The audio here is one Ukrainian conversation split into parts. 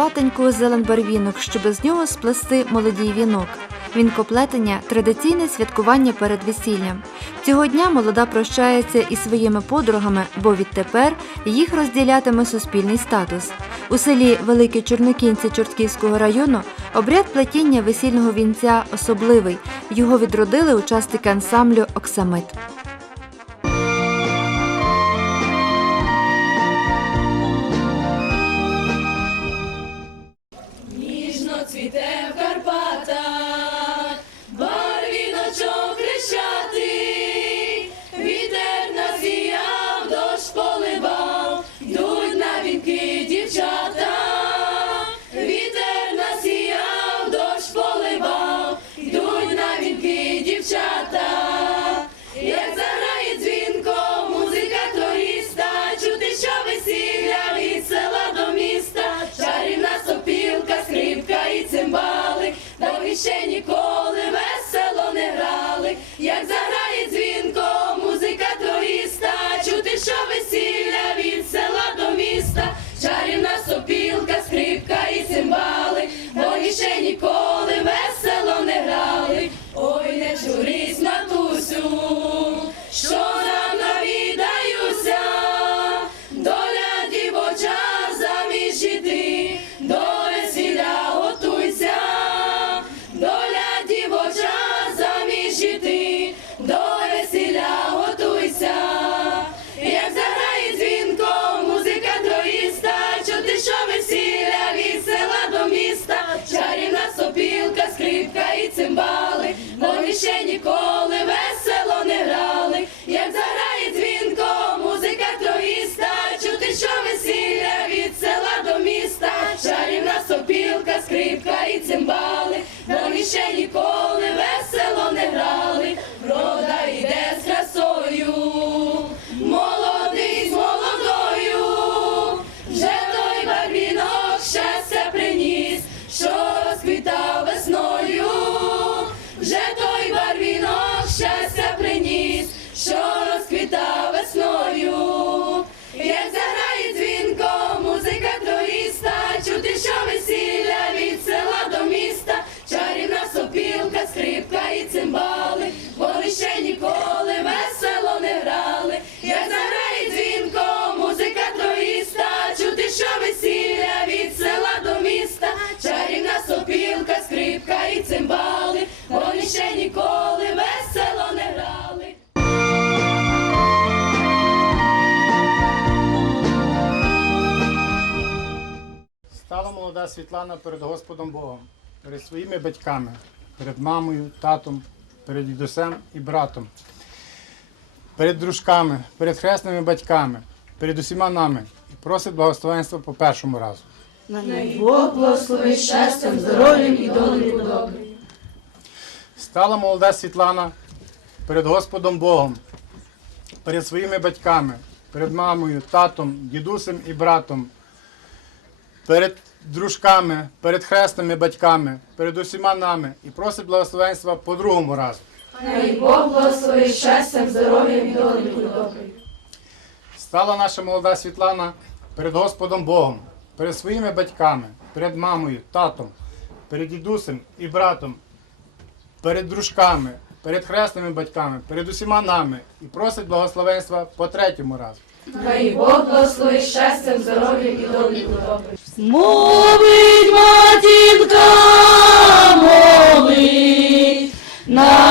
Покропи батеньку зелен щоб з нього сплести молодій вінок. Вінкоплетення традиційне святкування перед весіллям. Цього дня молода прощається із своїми подругами, бо відтепер їх розділятиме суспільний статус. У селі Великі Чорнокінці Чортківського району обряд плетіння весільного вінця особливий. Його відродили учасники ансамблю Оксамит. Ще ніколи весело не грали, як заграє дзвінко, музика троїста, чути, що весілля від села до міста, чарівна сопілка, скрипка і цимбали, вони ще ніколи весело не грали, цимбали, вони ще ніколи весело не грали, як заграє дзвінко, музика туриста, чути, що весілля від села до міста, чарівна сопілка, скрипка і цимбали, вони ще ніколи весело не грали. Стала молода Світлана перед Господом Богом, перед своїми батьками, перед мамою, татом, перед дідусем і братом, перед дружками, перед хресними батьками, перед усіма нами і просить благословенства по першому разу. Най Бог благословить щастям, здоров'ям і долею доброю. Стала молода Світлана перед Господом Богом, перед своїми батьками, перед мамою, татом, дідусем і братом, перед дружками, перед хресними батьками, перед усіма нами і просить благословенства по другому разу. Най Бог благословить щастям, здоров'ям і доброю. Стала наша молода Світлана перед Господом Богом, перед своїми батьками, перед мамою, татом, перед дідусем і братом, перед дружками, перед хресними батьками, перед усіма нами і просить благословенства по третьому разу. Най Бог благословить щастям, здоров'ям і доброю. Мовить матінка, мовить, най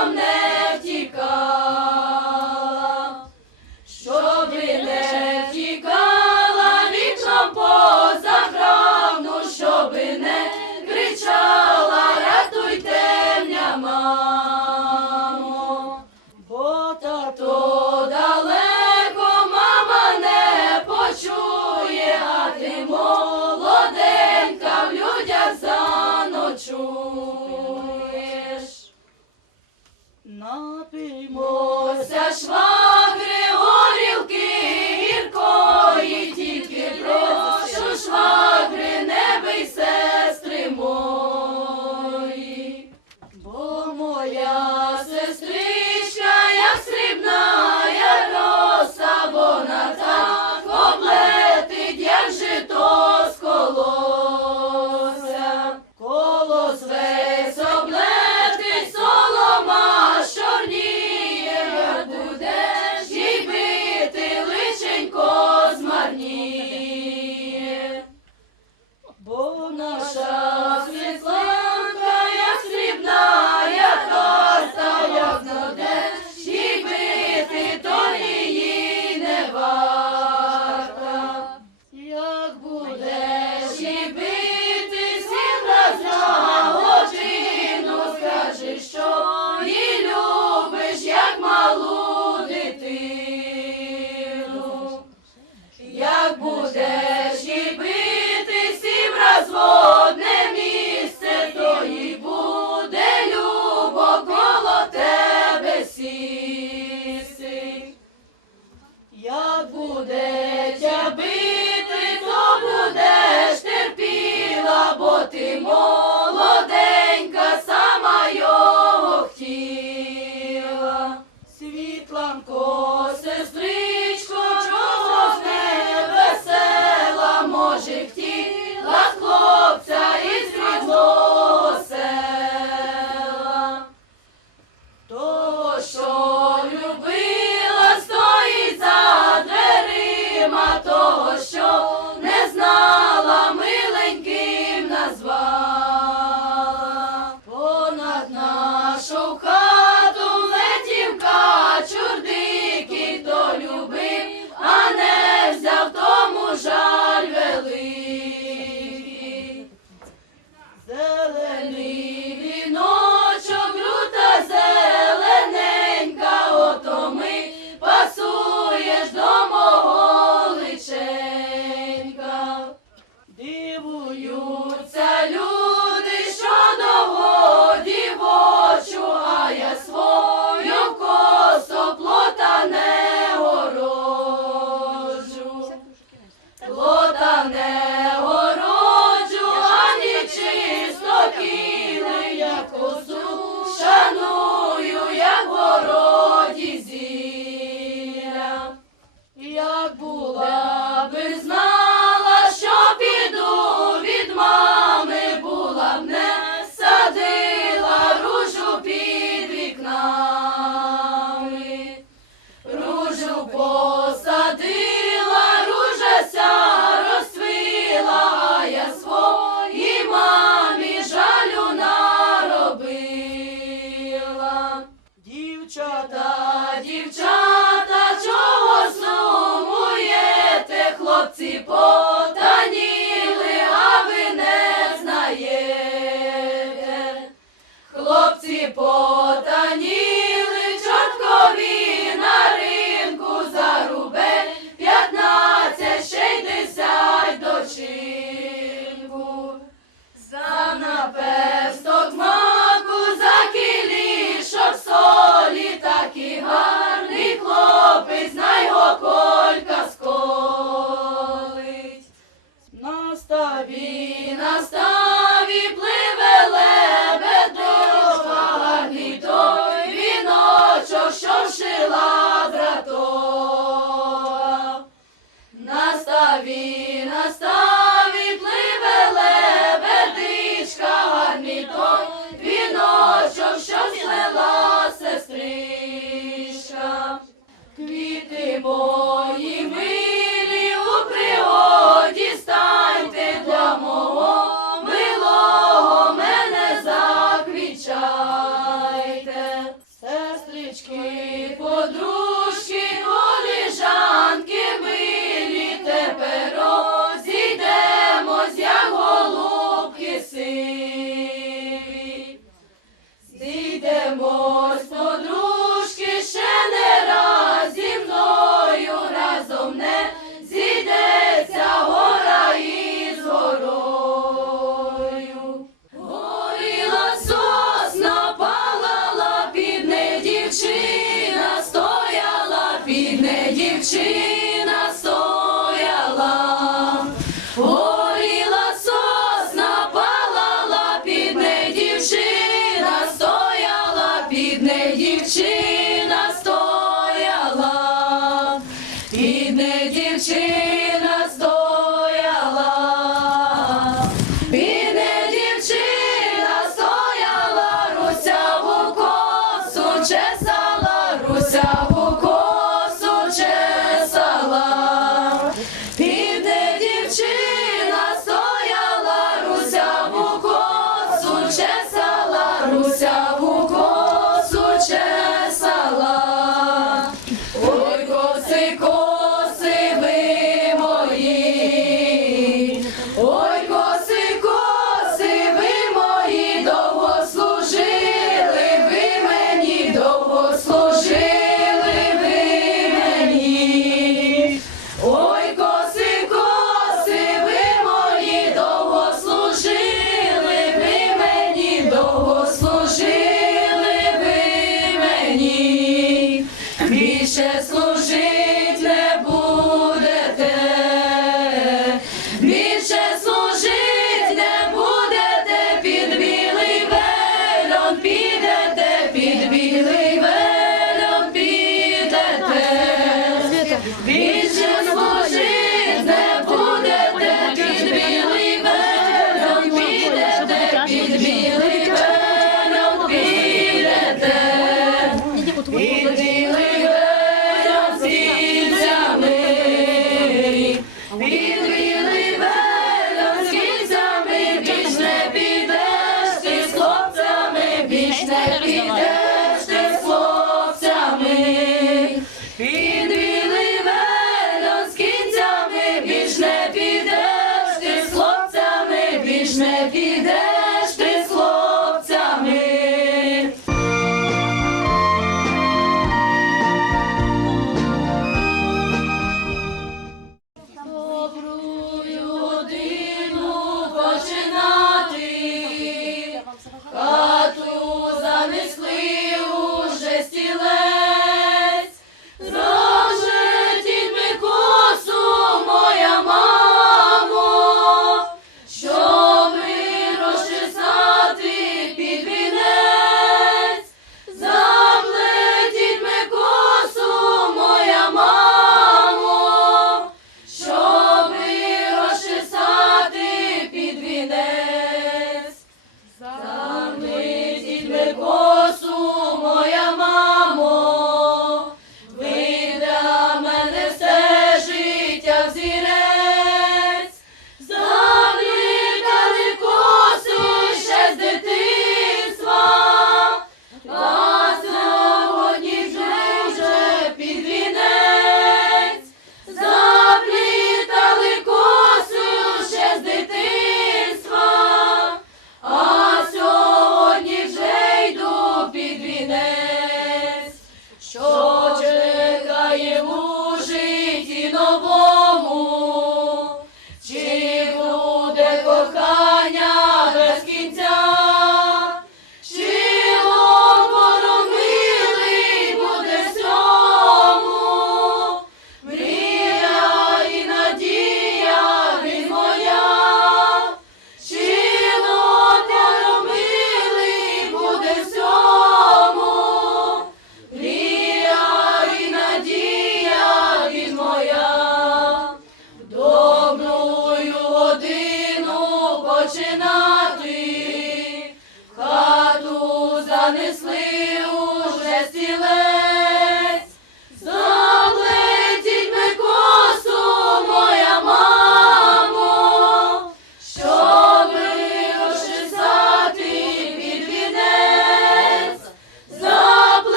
Amen. наш. хлопці потаніли, чорткові на ринку зарубе, п'ятнадцять ще й десять дочинку. За напесток маку, за кілішок солі, такий гарний хлопець, найго